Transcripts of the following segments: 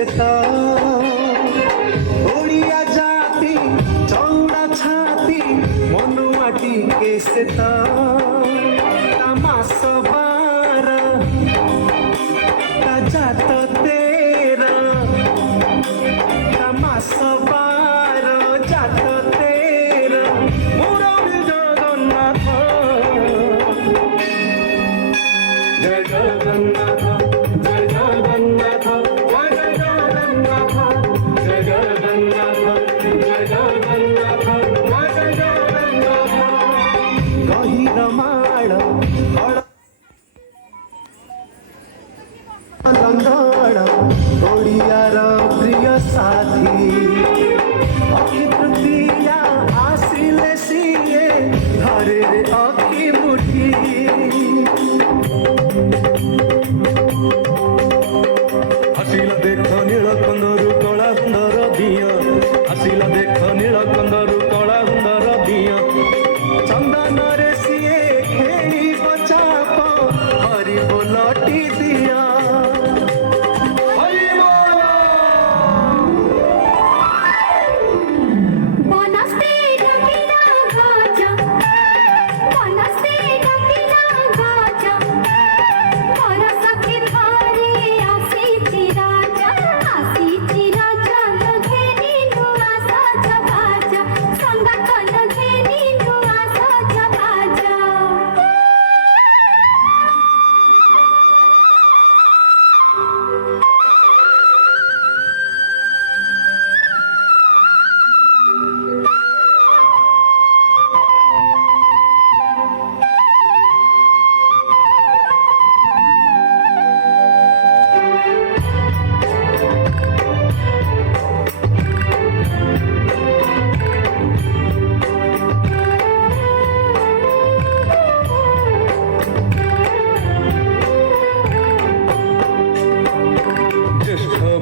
से तो ओडिया जाति चौड़ा छाती मनुआटी के से तो तमास बार जात तेरा तमास बार जात तेरा मुरारी जगन्नाथ जय जगन्नाथ जय जगन्नाथ जय जगन्नाथ जय जगन्नाथ जय जगन्नाथ जय जगन्नाथ गहिर माळ रंगण ओडियार प्रिय साथी अखि तृतीया आसिले सिए घरे रे अखि मुठी आसिला देख नीलकंदरु कला सुंदर दिया आसिला देख नीलकंदरु कला सुंदर दिया चंदन रे सिए खेली बचाप हरि बोलटी दिया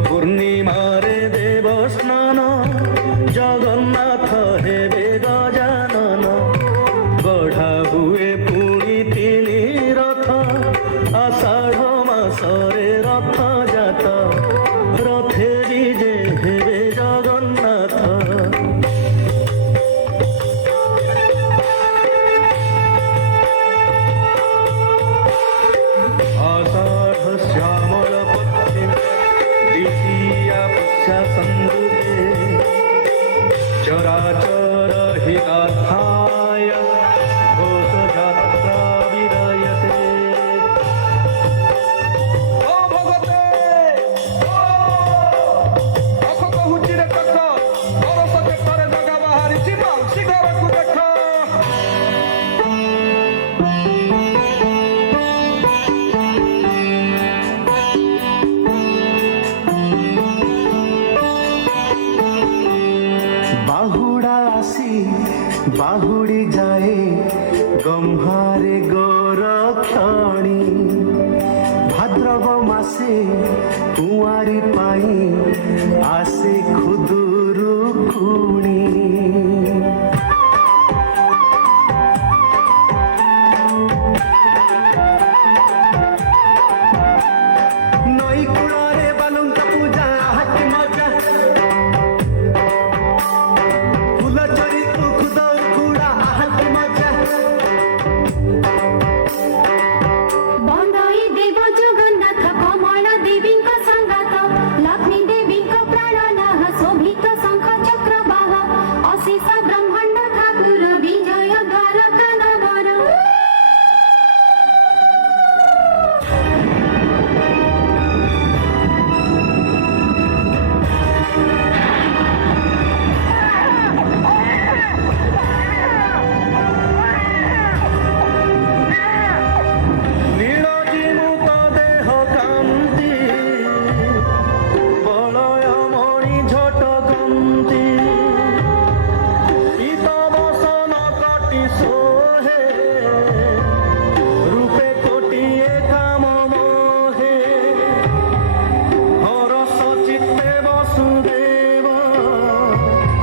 पूर्णिमारे देव स्नान जगन्नाथ हेबे गजानन गढ़ा हुए पुणी तिनि रथ आषाढ़ मासरे रथ जात रथे विजे हेबे जगन्नाथ आषाढ़ श्यामल पक्षी द्वितीया पश्या संदुते चराचर हितार्थाय घोषयात्रा विरयते ओ भगते अख कहुची रे कख बरस केतरे जगा बाहारी जीवा शिखरकु देख बाहुड़ा आसी बाहुड़ी जाए गम्हारे गोरक्षणी भाद्रव मासे कुंवारी पाई आसे खुदुरु